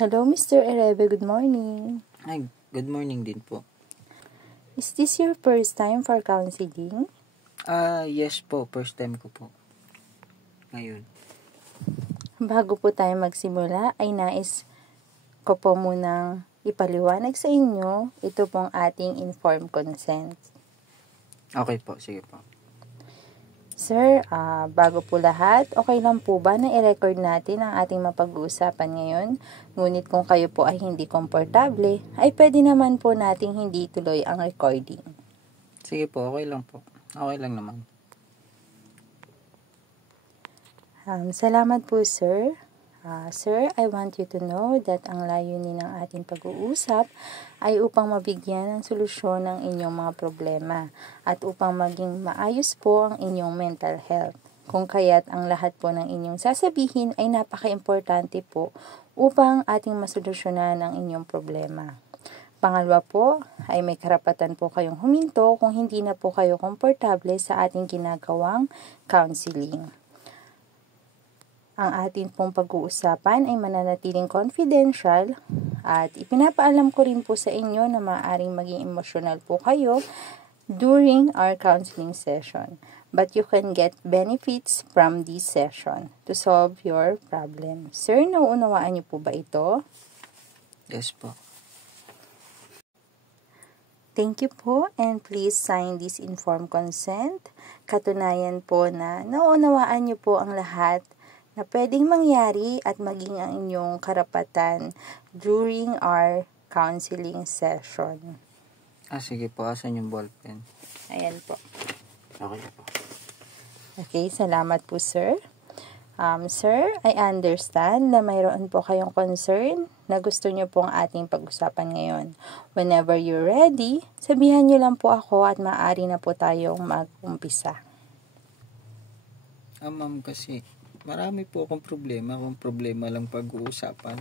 Hello, Mr. Erebe. Good morning. Ay, good morning din po. Is this your first time for counseling? Yes po. First time ko po. Ngayon. Bago po tayo magsimula, ay nais ko po munang ipaliwanag sa inyo ito pong ating informed consent. Okay po. Sige po. Sir, bago po lahat, okay lang po ba na i-record natin ang ating mapag-uusapan ngayon? Ngunit kung kayo po ay hindi komportable, ay pwede naman po nating hindi tuloy ang recording. Sige po. Okay lang po. Okay lang naman. Salamat po, sir. Sir, I want you to know that ang layunin ng ating pag-uusap ay upang mabigyan ng solusyon ang inyong mga problema at upang maging maayos po ang inyong mental health. Kung kaya't ang lahat po ng inyong sasabihin ay napaka-importante po upang ating masolusyonan ang inyong problema. Pangalawa po, ay may karapatan po kayong huminto kung hindi na po kayo komportable sa ating ginagawang counseling. Ang ating pong pag-uusapan ay mananatiling confidential at ipinapaalam ko rin po sa inyo na maaaring maging emotional po kayo during our counseling session. But you can get benefits from this session to solve your problem. Sir, nauunawaan niyo po ba ito? Yes po. Thank you po, and please sign this informed consent. Katunayan po na nauunawaan niyo po ang lahat na pwedeng mangyari at maging ang inyong karapatan during our counseling session. Sige po. Asan yung ballpen? Ayan po. Okay po. Okay, salamat po, sir. Sir, I understand na mayroon po kayong concern na gusto niyo pong ating pag-usapan ngayon. Whenever you're ready, sabihan niyo lang po ako at maaari na po tayong mag-umpisa. Ma'am, kasi marami po akong problema. Kung problema lang pag-uusapan.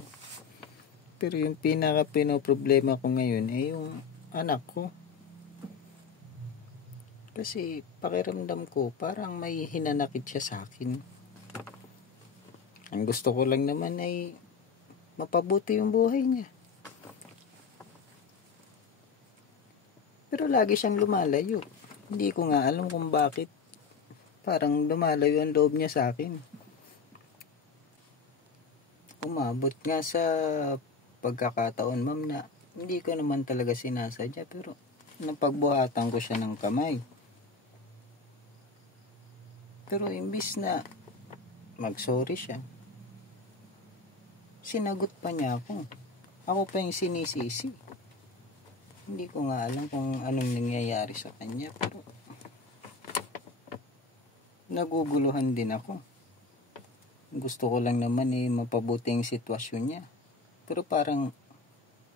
Pero yung pinaka-pinoproblema ko ngayon ay yung anak ko. Kasi pakiramdam ko parang may hinanakit siya sa akin. Ang gusto ko lang naman ay mapabuti yung buhay niya. Pero lagi siyang lumalayo. Hindi ko nga alam kung bakit. Parang lumalayo ang loob niya sa akin. Umabot nga sa pagkakataon, ma'am, na hindi ko naman talaga sinasadya, pero napagbuhatan ko siya ng kamay. Pero imbis na mag-sorry siya, sinagot pa niya ako. Ako pa yung sinisisi. Hindi ko nga alam kung anong nangyayari sa kanya, pero naguguluhan din ako. Gusto ko lang naman mapabuti yung sitwasyon niya. Pero parang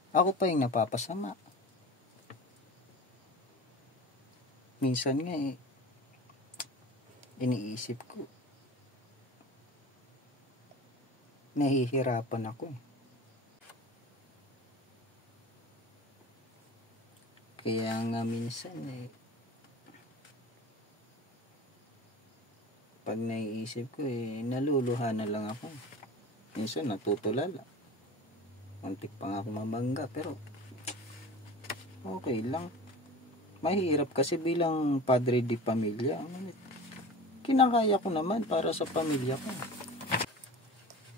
ako pa yung napapasama. Minsan nga iniisip ko. Nahihirapan ako. Kaya nga minsan pag naiisip ko naluluha na lang ako. Minsan natutulala. Muntik pa nga ako mabangga, pero okay lang. Mahirap kasi bilang padre di pamilya. Kinakaya ko naman para sa pamilya ko.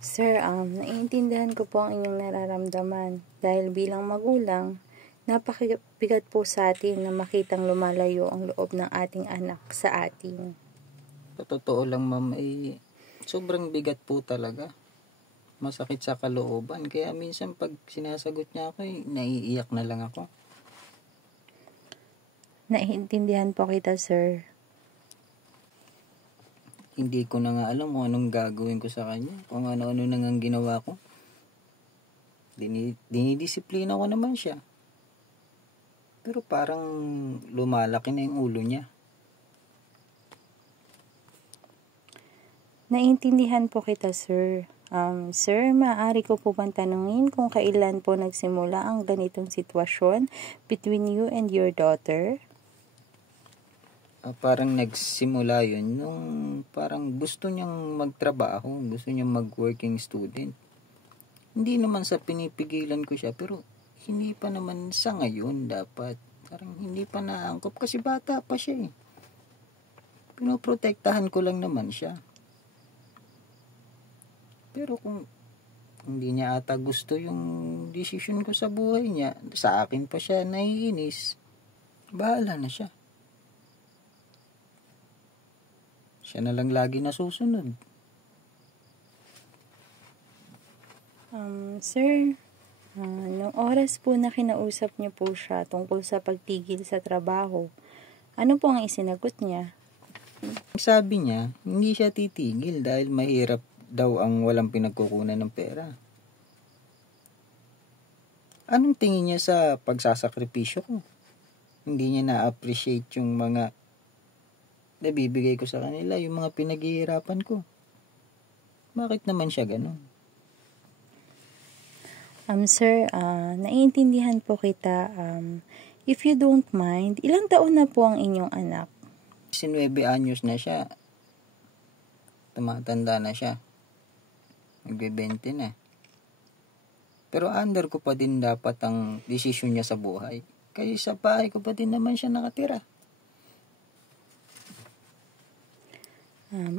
Sir, naiintindihan ko po ang inyong nararamdaman dahil bilang magulang, napakabigat po sa atin na makitang lumalayo ang loob ng ating anak sa atin. Sa totoo lang, ma'am, sobrang bigat po talaga. Masakit sa kalooban. Kaya minsan pag sinasagot niya ako, naiiyak na lang ako. Naiintindihan po kita, sir. Hindi ko na nga alam kung anong gagawin ko sa kanya. Kung ano-ano na nga ginawa ko. Dinidisiplina ko naman siya. Pero parang lumalaki na yung ulo niya. Naiintindihan po kita, sir. Sir, maaari ko po bang tanungin kung kailan po nagsimula ang ganitong sitwasyon between you and your daughter? Parang nagsimula yun nung parang gusto niyang magtrabaho, gusto niyang mag-working student. Hindi naman sa pinipigilan ko siya, pero hindi pa naman sa ngayon dapat. Parang hindi pa naangkop kasi bata pa siya eh. Pinoprotektahan ko lang naman siya. Pero kung hindi niya ata gusto yung desisyon ko sa buhay niya, sa akin pa siya naiinis, bahala na siya. Siya na lang lagi nasusunod. Sir, nung oras po na kinausap niyo po siya tungkol sa pagtigil sa trabaho, ano po ang isinagot niya? Sabi niya, hindi siya titigil dahil mahirap daw ang walang pinagkukunan ng pera. Anong tingin niya sa pagsasakripisyo ko? Hindi niya na-appreciate yung mga nabibigay ko sa kanila, yung mga pinaghihirapan ko. Bakit naman siya ganun? Sir, naiintindihan po kita. If you don't mind, ilang taon na po ang inyong anak? 19 anyos na siya. Tumatanda na siya. Magbe-20 na. Pero under ko pa din dapat ang desisyon niya sa buhay. Kasi sa bahay ko pa din naman siya nakatira.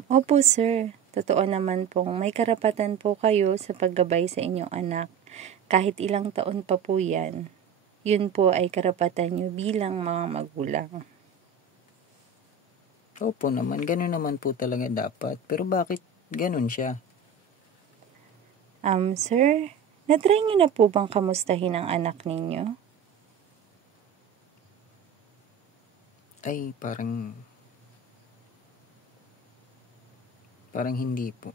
Opo sir, totoo naman pong may karapatan po kayo sa paggabay sa inyong anak. Kahit ilang taon pa po yan, yun po ay karapatan nyo bilang mga magulang. Opo naman, ganun naman po talaga dapat. Pero bakit ganun siya? Sir, na-try nyo na po bang kamustahin ang anak ninyo? Ay, parang hindi po.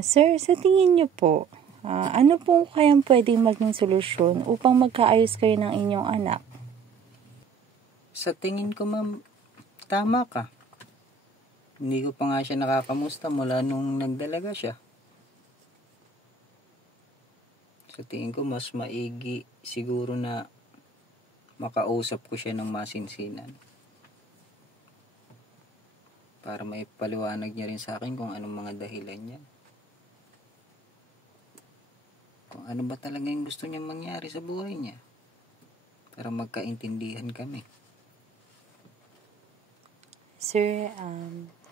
Sir, sa tingin nyo po, ano po kayang pwedeng maging solusyon upang magkaayos kayo ng inyong anak? Sa tingin ko, ma'am, tama ka. Hindi ko pa nga siya nakakamusta mula nung nagdalaga siya. Sa tingin ko, mas maigi siguro na makausap ko siya ng masinsinan. Para maipaliwanag niya rin sa akin kung anong mga dahilan niya. Kung ano ba talaga yung gusto niya mangyari sa buhay niya. Para magkaintindihan kami. Sir,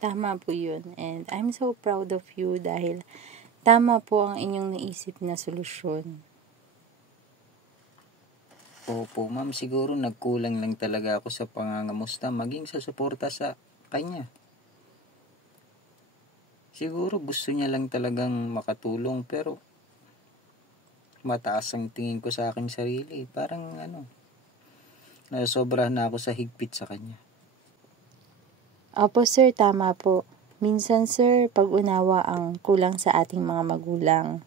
tama po yun. And I'm so proud of you dahil tama po ang inyong naisip na solusyon. Opo, ma'am, siguro nagkulang lang talaga ako sa pangangamusta maging sa suporta sa kanya. Siguro gusto niya lang talagang makatulong pero mataas ang tingin ko sa aking sarili. Parang nasobrahan na ako sa higpit sa kanya. Opo sir, tama po. Minsan sir, pag-unawa ang kulang sa ating mga magulang.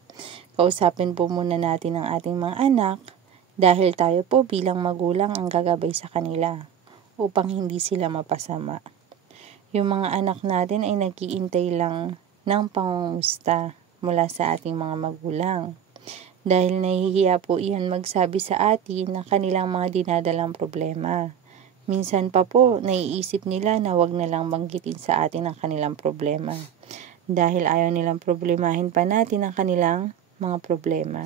Kausapin po muna natin ang ating mga anak dahil tayo po bilang magulang ang gagabay sa kanila upang hindi sila mapasama. Yung mga anak natin ay nag-iintay lang ng pangungumusta mula sa ating mga magulang. Dahil nahihiya po iyan magsabi sa atin ng kanilang mga dinadalang problema. Minsan pa po, naiisip nila na wag na lang banggitin sa atin ang kanilang problema. Dahil ayaw nilang problemahin pa natin ang kanilang mga problema.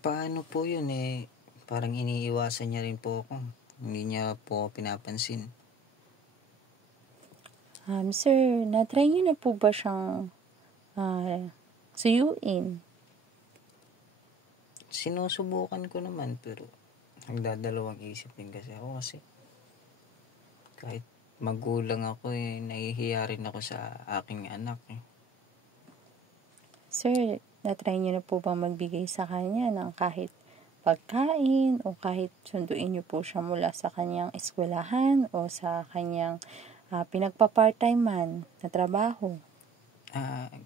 Paano po yun parang iniiwasan niya rin po ako. Hindi niya po pinapansin. Sir, na-try niyo na po ba siyang suyuin? Sinusubukan ko naman pero nagdadalawang isip din kasi ako kasi kahit magulang ako nahihiya rin ako sa aking anak Sir, na-try niyo na po bang magbigay sa kanya ng kahit pagkain o kahit sunduin niyo po siya mula sa kanyang eskwelahan o sa kanyang pinagpa-part-time man na trabaho?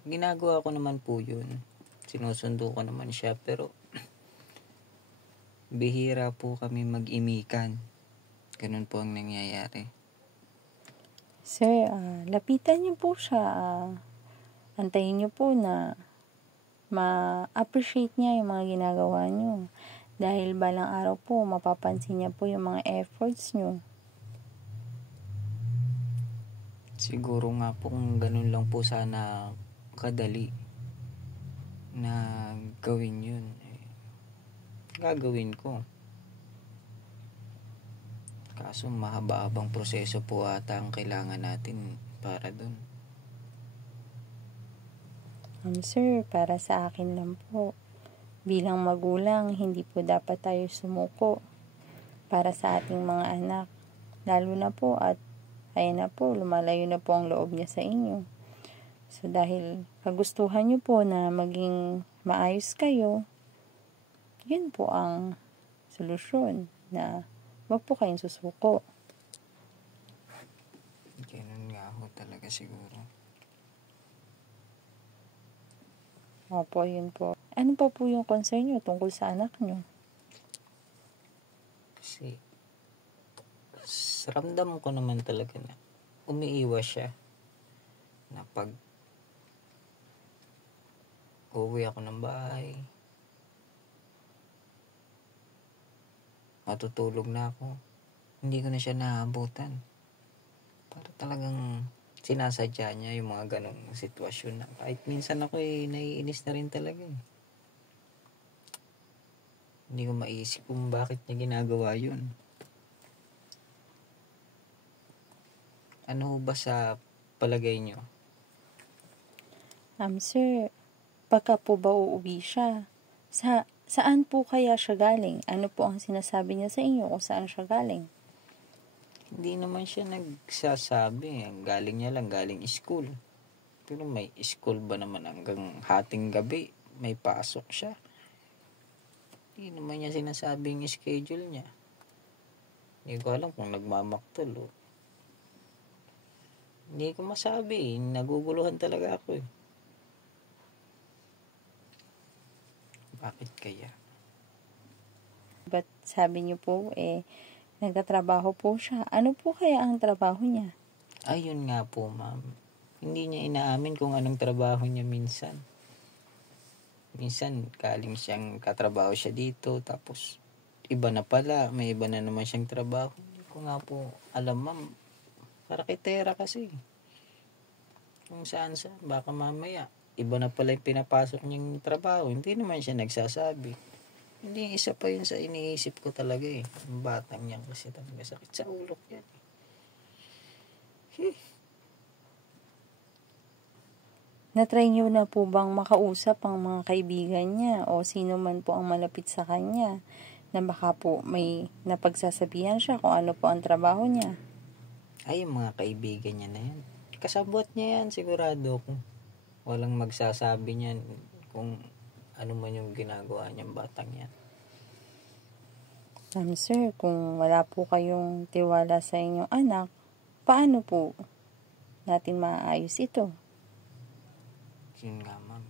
Ginagawa ko naman po yun. Sinusundo ko naman siya pero bihira po kami mag-imikan. Ganun po ang nangyayari. Sir, lapitan niyo po siya. Antayin niyo po na ma-appreciate niya yung mga ginagawa niyo. Dahil balang araw po, mapapansin niya po yung mga efforts niyo. Siguro nga po kung ganun lang po sana kadali na gawin yun. Gagawin ko. Kaso mahaba-habang proseso po ata ang kailangan natin para dun. Sir, para sa akin lang po. Bilang magulang, hindi po dapat tayo sumuko para sa ating mga anak. Lalo na po at ayan na po, lumalayo na po ang loob niya sa inyo. So dahil kagustuhan niyo po na maging maayos kayo, yun po ang solusyon na wag po kayong susuko. Ganun nga ho talaga siguro. Opo, yun po. Ano pa po yung concern niyo tungkol sa anak niyo? Kasi ramdam ko naman talaga na umiiwas siya. Na pag uuwi ako ng bahay, matutulog na ako, hindi ko na siya naabutan. Para talagang sinasadya niya yung mga ganong sitwasyon na kahit minsan ako naiinis na rin talaga eh. Hindi ko maisip kung bakit niya ginagawa yun. Ano ba sa palagay niyo? Sir, pagka po ba uuwi siya, saan po kaya siya galing? Ano po ang sinasabi niya sa inyo kung saan siya galing? Hindi naman siya nagsasabi. Galing niya lang, galing school. Pero may school ba naman hanggang hating gabi? May pasok siya. Hindi naman niya sinasabing schedule niya. Hindi ko alam kung nagmamaktol o. Hindi ko masabi. Naguguluhan talaga ako eh. Bakit kaya? But sabi niyo po, nagtatrabaho po siya. Ano po kaya ang trabaho niya? Ayun nga po, ma'am. Hindi niya inaamin kung anong trabaho niya minsan. Minsan, galing siyang katrabaho siya dito, tapos iba na pala, may iba na naman siyang trabaho. Hindi ko nga po alam, ma'am. Karakitera kasi. Kung saan baka mamaya, iba na pala yung pinapasok niyang trabaho. Hindi naman siya nagsasabi. Hindi, isa pa yun sa iniisip ko talaga eh. Ang batang yan kasi talaga sakit sa ulo yan. Na-try niyo na po bang makausap ang mga kaibigan niya o sino man po ang malapit sa kanya na baka po may napagsasabihan siya kung ano po ang trabaho niya? Ay, yung mga kaibigan niya na yan. Kasabot niya yan, sigurado ko. Walang magsasabi niyan kung ano man yung ginagawa niyang batang yan. Sir, kung wala po kayong tiwala sa inyong anak, paano po natin maayos ito? Yun nga, ma'am.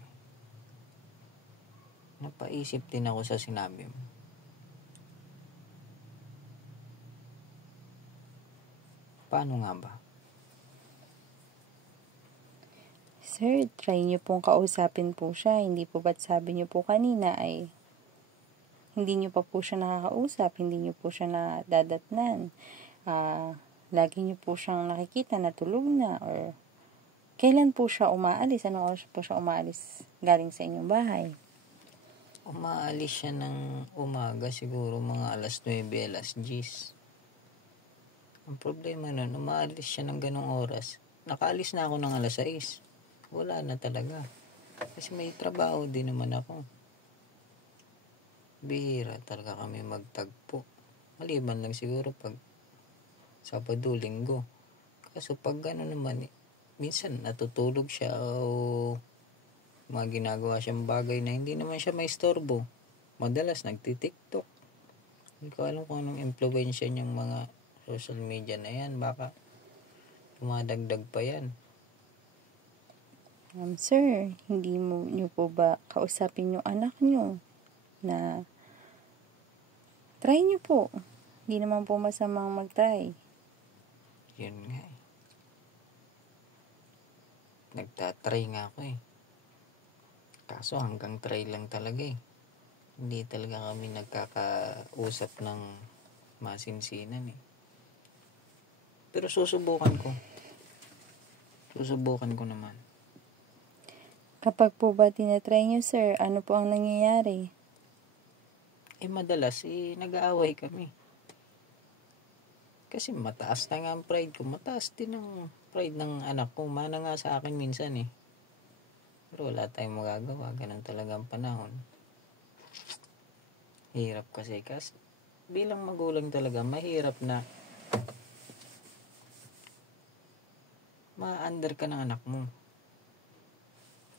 Napaisip din ako sa sinabi mo. Paano nga ba? Sir, try niyo pong kausapin po siya. Hindi po ba't sabi niyo po kanina ay hindi niyo pa po siya nakakausap, hindi niyo po siya nadadatnan. Lagi niyo po siyang nakikita na tulog na or kailan po siya umaalis? Anong oras po siya umaalis galing sa inyong bahay? Umaalis siya ng umaga, siguro mga alas 9, alas 10. Ang problema nun, umaalis siya ng ganong oras. Nakaalis na ako ng alas 6. Wala na talaga. Kasi may trabaho din naman ako. Bihira talaga kami magtagpo. Maliban lang siguro pag Sabado, Linggo. Kaso pag gano'n naman, minsan natutulog siya o mga ginagawa siyang bagay na hindi naman siya may istorbo. Madalas nagtitiktok. Hindi ko alam kung anong impluensya niyang mga social media na yan. Baka tumadagdag pa yan. Sir, hindi niyo po ba kausapin yung anak niyo na try niyo po. Hindi naman po masamang mag-try. Yun nga eh. Nagtatry nga ako eh. Kaso hanggang try lang talaga eh. Hindi talaga kami nagkakausap ng masinsinan eh. Pero susubukan ko. Susubukan ko naman. Kapag po ba tinatry niyo, sir, ano po ang nangyayari? Madalas, nag-aaway kami. Kasi mataas na nga ang pride ko. Mataas din ang pride ng anak ko. Mana nga sa akin minsan eh. Pero wala tayong magagawa. Ganun talaga ang panahon. Hirap kasi. Bilang magulang talaga, mahirap na ma-under ka ng anak mo.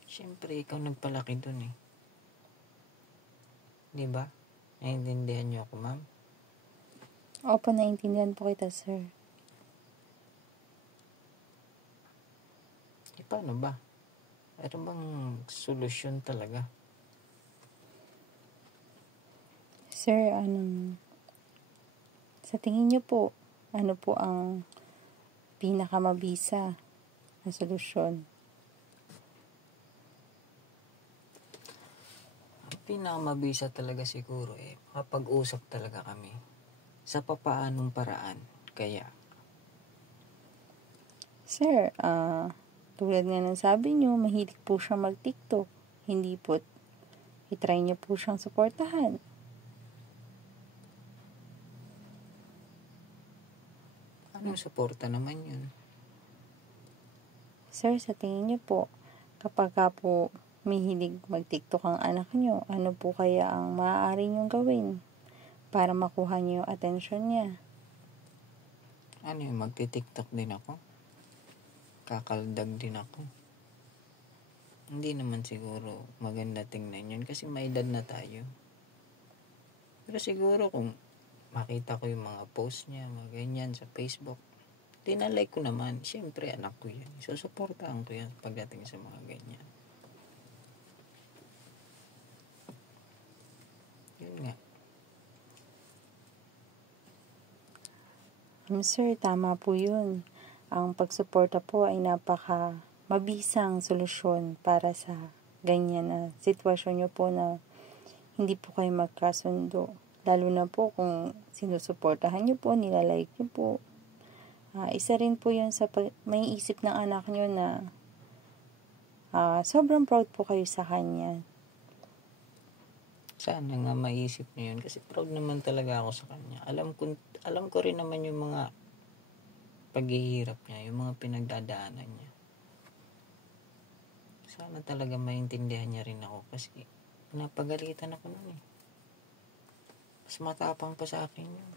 Siyempre, ikaw nagpalaki dun eh. Diba? Naiintindihan niyo ako, ma'am? Opo, naiintindihan po kita, sir. Paano ba? Ano bang solusyon talaga? Sir, sa tingin niyo po, ano po ang pinakamabisa na solusyon? Ang pinakamabisa talaga siguro makapag-usap talaga kami sa papaanong paraan. Kaya, Sir, tulad nga ng sabi niyo, mahilig po siya mag-TikTok. Hindi po, itry niyo po siyang suportahan. anong suporta naman yun? Sir, sa tingin niyo po, kapag ka po mahilig mag-TikTok ang anak niyo, ano po kaya ang maaari niyong gawin para makuha niyo yung atensyon niya? Ano yun? Magti-TikTok din ako? Kakaldag din ako? Hindi naman siguro maganda tingnan yun kasi may edad na tayo. Pero siguro kung makita ko yung mga post niya, mga ganyan sa Facebook, tinalike ko naman. Siyempre, anak ko yan. Susuportahan ko yan pagdating sa mga ganyan. Yun nga. Sir, tama po yun. Ang pagsuporta po ay mabisang solusyon para sa ganyan na sitwasyon niyo po na hindi po kayo magkasundo. Lalo na po kung sinusuportahan niyo po, nilalike niyo po. Isa rin po yun sa may isip ng anak niyo na sobrang proud po kayo sa kanya. Sana nga maisip niyo yun kasi proud naman talaga ako sa kanya. Alam ko rin naman yung mga paghihirap niya, yung mga pinagdadaanan niya. Sana talaga maintindihan niya rin ako kasi napagalitan ako nun eh. Mas matapang pa sa akin yun.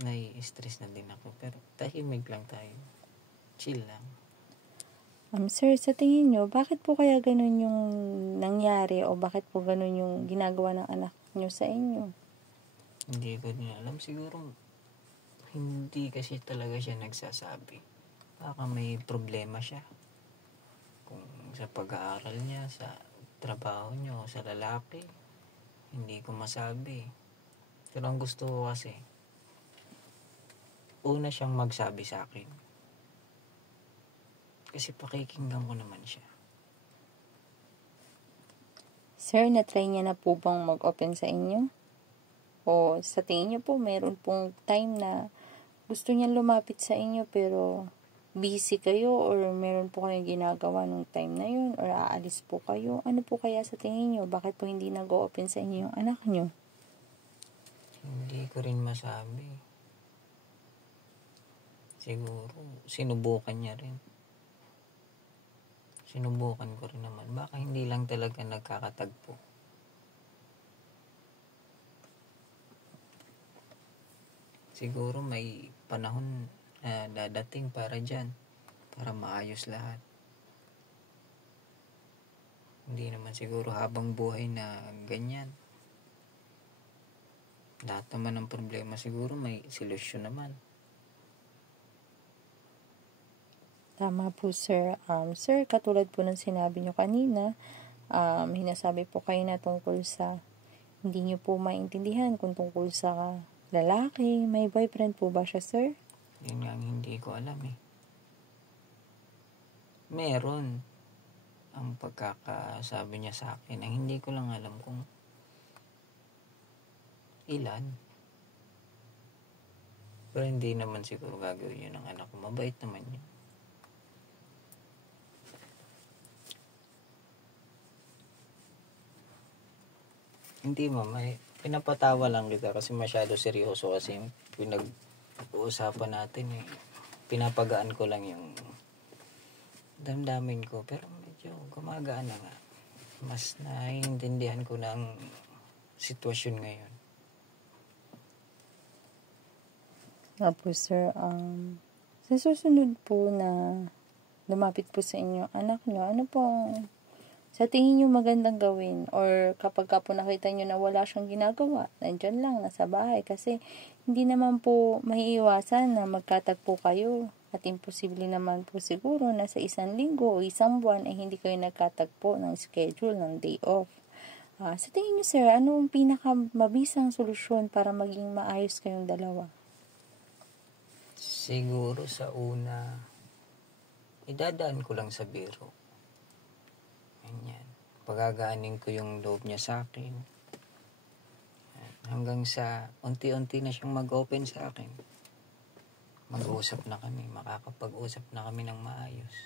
Nai-stress na din ako pero tahimik lang tayo. Chill lang. Sir, sa tingin nyo, bakit po kaya ganun yung nangyari o bakit po ganun yung ginagawa ng anak nyo sa inyo? Hindi ko din alam. Siguro hindi kasi talaga siya nagsasabi. Baka may problema siya. Kung sa pag-aaral niya, sa trabaho niya o sa lalaki, hindi ko masabi. Pero ang gusto ko kasi, una siyang magsabi sa akin. Kasi pakikinggan ko naman siya. Sir, na-try niya na po bang mag-open sa inyo? O sa tingin niyo po, meron pong time na gusto niya lumapit sa inyo pero busy kayo or meron po kayong ginagawa nung time na yun or aalis po kayo? Ano po kaya sa tingin niyo? Bakit po hindi nag-open sa inyo yung anak niyo? Hindi ko rin masabi. Siguro, sinubukan niya rin. Sinubukan ko rin naman. Baka hindi lang talaga nagkakatagpo. Siguro may panahon na dadating para dyan. Para maayos lahat. Hindi naman siguro habang buhay na ganyan. Lahat naman ng problema siguro may solusyon naman. Tama po, sir. Sir, katulad po ng sinabi nyo kanina, hinasabi po kayo na tungkol sa hindi nyo po maintindihan kung tungkol sa lalaki. May boyfriend po ba siya, sir? Yun nga ang hindi ko alam eh. Meron ang pagkakasabi niya sa akin ang hindi ko lang alam kung ilan. Pero hindi naman siguro gagawin yun ng anak ko. Mabait naman yun. Hindi pinapatawa lang kita kasi masyado seryoso kasi yung pinag-uusapan natin eh. Pinapagaan ko lang yung damdamin ko pero medyo gumagaan na nga. Mas naiintindihan ko na ang sitwasyon ngayon. Opo, sir. Sa susunod po na lumapit po sa inyo anak nyo, ano pong sa tingin nyo magandang gawin? Or kapag ka po nakita nyo na wala siyang ginagawa, nandyan lang, nasa bahay. Kasi hindi naman po maiiwasan na magkatagpo kayo. At imposible naman po siguro na sa isang linggo o isang buwan ay hindi kayo nagkatagpo ng schedule ng day off. Sa tingin nyo, sir, anong pinakamabisang solusyon para maging maayos kayong dalawa? Siguro sa una, idadaan ko lang sa biro. Ganyan. Pagagaanin ko yung loob niya sa akin. Hanggang sa unti-unti na siyang mag-open sa akin. Mag-uusap na kami. Makakapag-usap na kami ng maayos.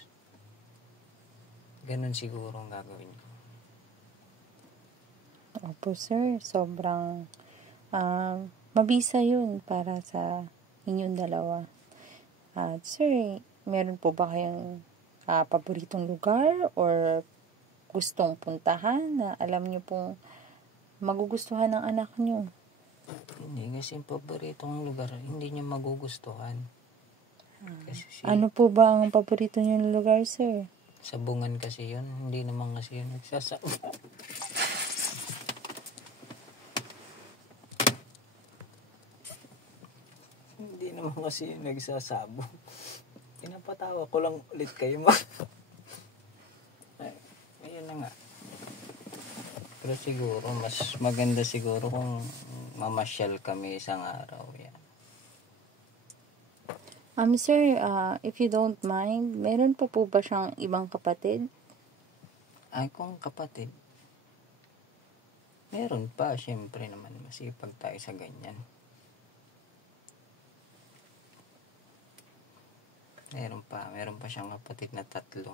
Ganun siguro ang gagawin ko. Opo, sir. Sobrang mabisa yun para sa inyong dalawa. At sir, meron po ba kayong paboritong lugar or gustong puntahan na alam nyo pong magugustuhan ng anak nyo? Hindi kasi yung paboritong lugar, hindi niya magugustuhan. Kasi Ano po ba ang paborito nyo lugar, sir? sabungan kasi yun. Hindi naman kasi yun Hindi naman kasi yun nagsasabong. Pinapatawa ko lang ulit kayo ayun na nga. Pero siguro, mas maganda siguro kung mamasyal kami isang araw. Yan. Sir, if you don't mind, meron pa po ba siyang ibang kapatid? Ay, kung kapatid, meron pa. Siyempre naman, masipag tayo sa ganyan. Meron pa siyang kapatid na 3.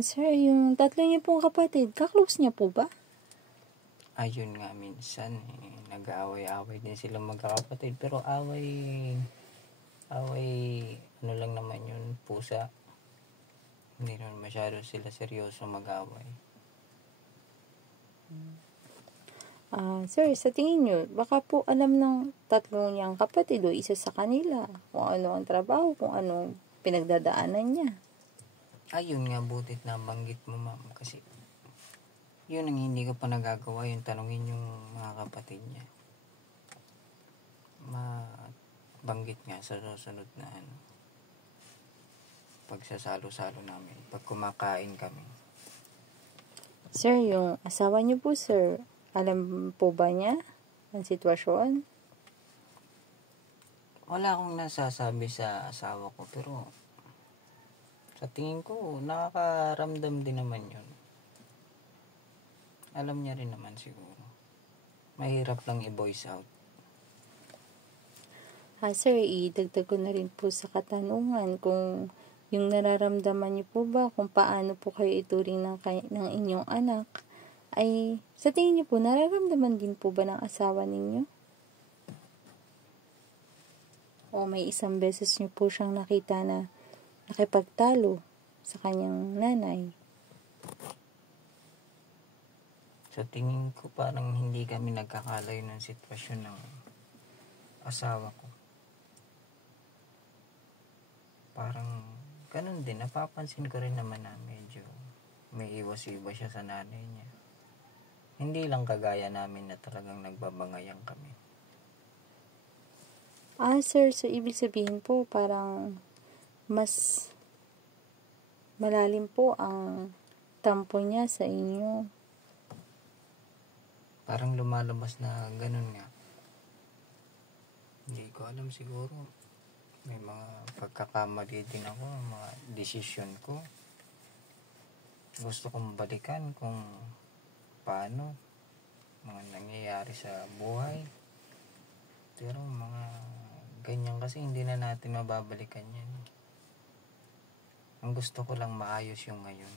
Sir, yung 3 niyo pong kapatid, kaklose niya po ba? Ayun nga, minsan, nag-aaway-aaway din silang magkakapatid. Pero away, ano lang naman yun, pusa. Hindi naman masyado sila seryoso mag-aaway. Sir, sa tingin nyo, baka po alam ng 3 niyang kapatid o isa sa kanila kung ano ang trabaho, kung anong pinagdadaanan niya. Ayun nga, butit na banggit mo, ma'am. Kasi, yun ang hindi ko pa nagagawa, yung tanungin yung mga kapatid niya. Banggit nga sa susunod na pagsasalo-salo namin, pag kumakain kami. Sir, yung asawa niyo po, sir, alam po ba niya ang sitwasyon? Wala akong nasasabi sa asawa ko, pero sa tingin ko, nakakaramdam din naman yun. Alam niya rin naman siguro. Mahirap lang i-voice out. Sir, idagdag ko na rin po sa katanungan kung yung nararamdaman niyo po ba kung paano po kayo ituring ng inyong anak, ay sa tingin niyo po, nararamdaman din po ba ng asawa ninyo? O may isang beses niyo po siyang nakita na nakipagtalo sa kanyang nanay? Sa tingin ko, parang hindi kami nagkakalayo ng sitwasyon ng asawa ko. Parang ganun din, napapansin ko rin naman na medyo may iwas-iwas siya sa nanay niya. Hindi lang kagaya namin na talagang nagbabangayan kami. Sir, so ibig sabihin po parang mas malalim po ang tampo niya sa inyo. Parang lumalabas na ganun nga. Hindi ko alam, siguro may mga pagkakamali din ako, mga desisyon ko. Gusto kong balikan kung paano mga nangyayari sa buhay. Pero mga ganyan kasi hindi na natin mababalikan yan. Ang gusto ko lang maayos yung ngayon.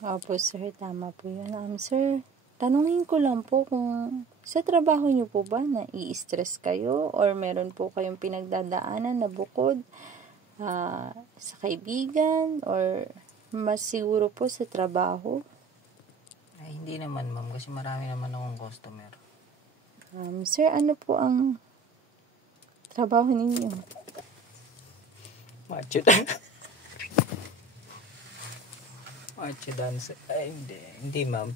Opo, sir. Tama po yun. Sir, tanungin ko lang po kung sa trabaho niyo po ba nai-stress kayo or meron po kayong pinagdadaanan na bukod sa kaibigan or mas siguro po sa trabaho? Ay, hindi naman ma'am kasi marami naman akong customer. Sir, ano po ang trabaho ninyo? Macho dance. Ay, hindi ma'am.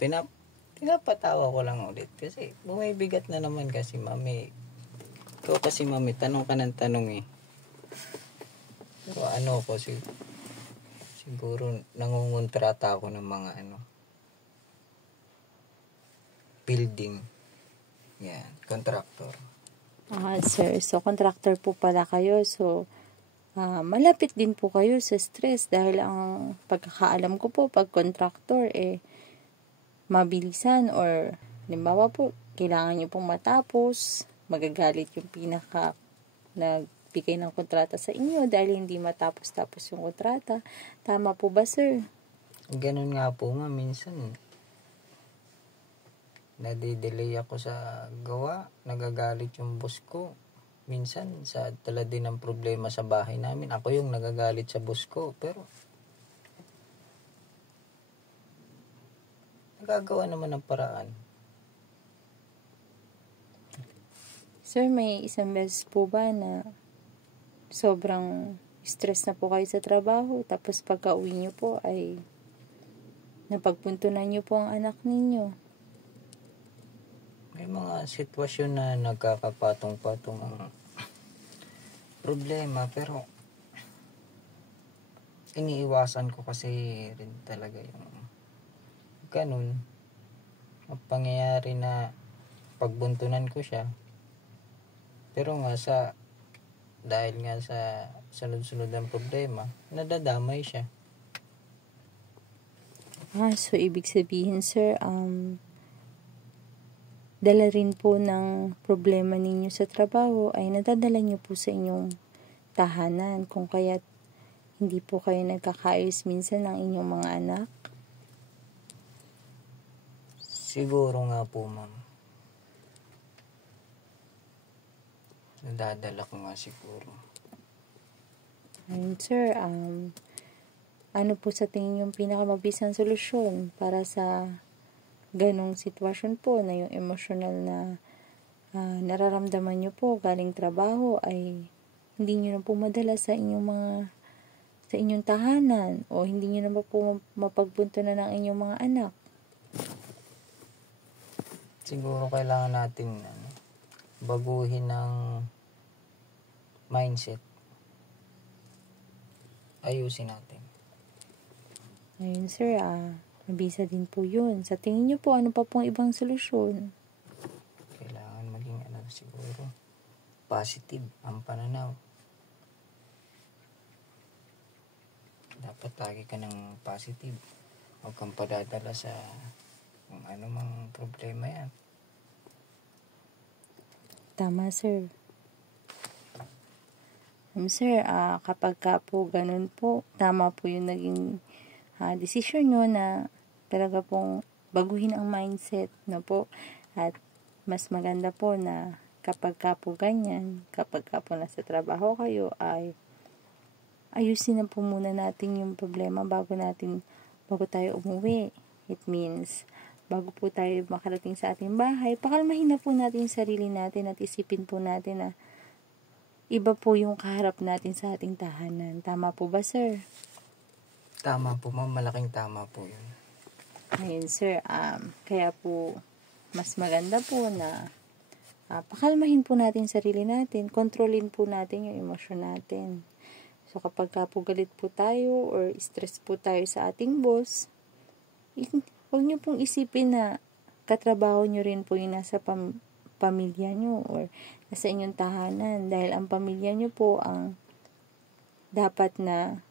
Pinapatawa ko lang ulit. Kasi bumibigat na naman kasi mami. Ikaw kasi mami, tanong ka ng tanong eh. So, ano ko siguro nangungontrata ako ng mga building. Yan, contractor. Sir, so contractor po pala kayo. So, malapit din po kayo sa stress dahil ang pagkakaalam ko po pag contractor mabilisan or halimbawa po kailangan nyo pong matapos, magagalit yung pinaka nagbigay ng kontrata sa inyo dahil hindi matapos-tapos yung kontrata. Tama po ba, sir? Ganun nga po nga minsan nadidelay ako sa gawa, nagagalit yung boss ko. Minsan, sa dala din ng problema sa bahay namin, ako yung nagagalit sa boss ko. Pero, nagagawa naman ng paraan. Sir, may isang beses po ba na sobrang stress na po kayo sa trabaho, tapos pagka-uwi nyo po ay napagpuntunan nyo po ang anak ninyo? May mga sitwasyon na nagkakapatong-patong ang problema, pero iniiwasan ko kasi rin talaga yung ganun. Ang pangyayari na pagbuntunan ko siya, pero nga dahil nga sa sunod-sunod ng problema, nadadamay siya. So ibig sabihin, sir, dala rin po ng problema ninyo sa trabaho ay nadadala nyo po sa inyong tahanan, kung kaya't hindi po kayo nagkakaayos minsan ng inyong mga anak? Siguro nga po, ma'am. Nadadala ko nga siguro. Ayun, sir, ano po sa tingin yung pinakamabisang solusyon para sa ganong sitwasyon po na yung emosyonal na nararamdaman nyo po galing trabaho ay hindi nyo na po madala sa inyong tahanan o hindi nyo na po mapagpuntunan ng inyong mga anak? Siguro kailangan natin baguhin ng mindset. Ayusin natin. Ayun, sir, mabisa din po yun. Sa tingin nyo po, ano pa pong ibang solusyon? Kailangan maging siguro positive ang pananaw. Dapat lagi ka ng positive. Huwag kang padadala sa kung anumang problema yan. Tama, sir. Sir, kapag ka po ganun po, tama po yung naging desisyon nyo na talaga pong baguhin ang mindset, no po? At mas maganda po na kapag ka po ganyan, kapag ka po nasa trabaho kayo, ay ayusin na po muna natin yung problema bago tayo umuwi. It means, bago po tayo makarating sa ating bahay, pakalmahin na po natin yung sarili natin at isipin po natin na iba po yung kaharap natin sa ating tahanan. Tama po ba, sir? Tama po, ma'am. Malaking tama po yun. Ayun, sir. Kaya po, mas maganda po na pakalmahin po natin sarili natin, kontrolin po natin yung emosyon natin. So, kapag po galit po tayo or stress po tayo sa ating boss, huwag nyo pong isipin na katrabaho nyo rin po yung nasa pamilya nyo or nasa inyong tahanan, dahil ang pamilya nyo po ang dapat na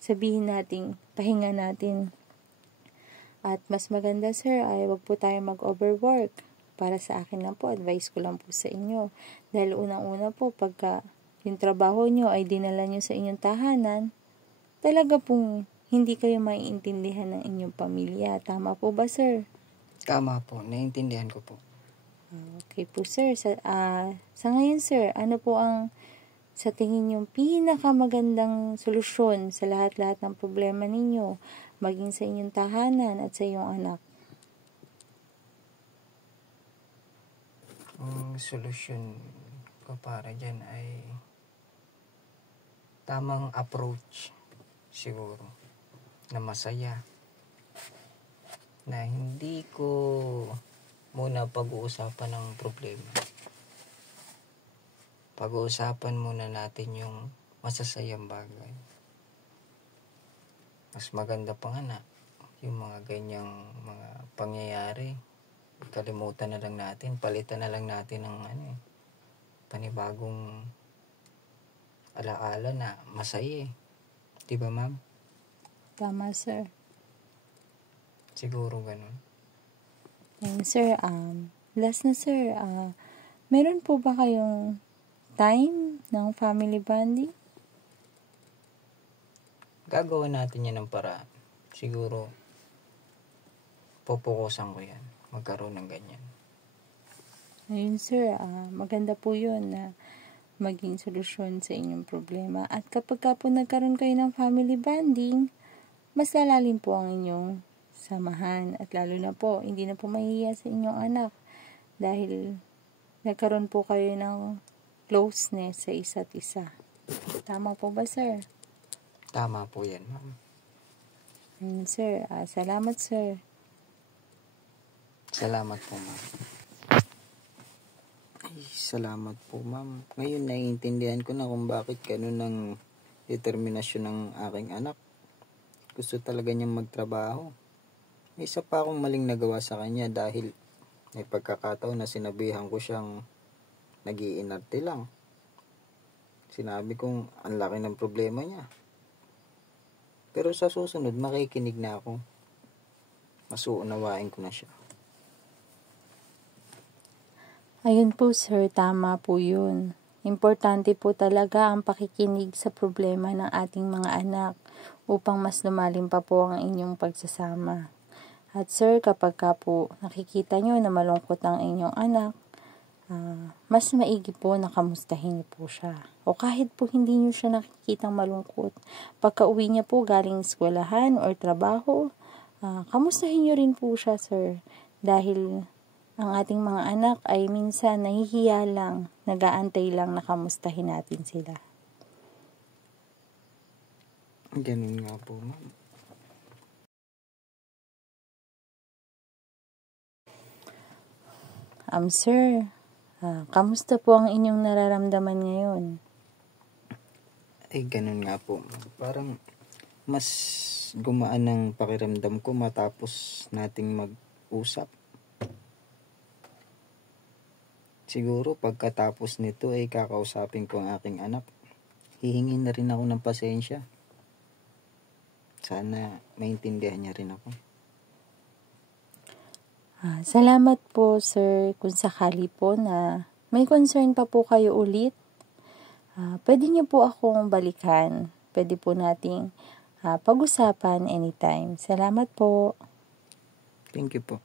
sabihin nating pahinga natin. At mas maganda, sir, ay wag po tayo mag-overwork para sa akin lang po, advice ko lang po sa inyo. Dahil unang-una po, pagka yung trabaho nyo ay dinala nyo sa inyong tahanan, talaga pong hindi kayo maiintindihan ng inyong pamilya. Tama po ba, sir? Tama po, naiintindihan ko po. Okay po, sir. Sa ngayon, sir, ano po ang sa tingin yung pinakamagandang solusyon sa lahat-lahat ng problema ninyo, maging sa inyong tahanan at sa iyong anak? Ang solusyon ko para dyan ay tamang approach siguro na masaya, na hindi ko muna pag-uusapan ng problema. Pag-uusapan muna natin yung masasayang bagay. Mas maganda pa nga na yung mga ganyang mga pangyayari, kalimutan na lang natin, palitan na lang natin ng panibagong alaala na masaya eh. Diba, ma'am? Tama, sir. Siguro ganun. And sir, last na, sir, meron po ba kayong time ng family bonding? Gagawa natin yan ng paraan. Siguro, pupukusan ko yan. Magkaroon ng ganyan. Ayun, sir, maganda po yun na maging solusyon sa inyong problema. At kapag po nagkaroon kayo ng family bonding, mas lalalim po ang inyong samahan. At lalo na po, hindi na po mahihiya sa inyong anak dahil nagkaroon po kayo ng closeness sa isa't isa. Tama po ba, sir? Tama po yan, ma'am. Ayun, sir. Salamat, sir. Salamat po, ma'am. Ay, salamat po, ma'am. Ngayon, naiintindihan ko na kung bakit ganun ang determinasyon ng aking anak. Gusto talaga niyang magtrabaho. May isa pa akong maling nagawa sa kanya dahil may pagkakataon na sinabihan ko siyang nag-iinarte lang. Sinabi kong ang laki ng problema niya. Pero sa susunod, makikinig na ako. Mas uunawain ko na siya. Ayun po, sir, tama po yun. Importante po talaga ang pakikinig sa problema ng ating mga anak upang mas lumalim pa po ang inyong pagsasama. At sir, kapag po nakikita nyo na malungkot ang inyong anak, mas maigi po na kamustahin niyo po siya. O kahit po hindi niyo siya nakikitang malungkot, pagka uwi niya po galing eskwelahan or trabaho, kamustahin niyo rin po siya, sir. Dahil ang ating mga anak ay minsan nahihiya lang, nag-aantay lang na kamustahin natin sila. Ganun nga po, ma'am. Sir, kamusta po ang inyong nararamdaman ngayon? Ay, ganun nga po. Parang mas gumaan ang pakiramdam ko matapos nating mag-usap. Siguro pagkatapos nito ay kakausapin ko ang aking anak. Hihingi na rin ako ng pasensya. Sana maintindihan niya rin ako. Salamat po, sir, kung sakali po na may concern pa po kayo ulit. Pwede niyo po akong balikan. Pwede po nating pag-usapan anytime. Salamat po. Thank you po.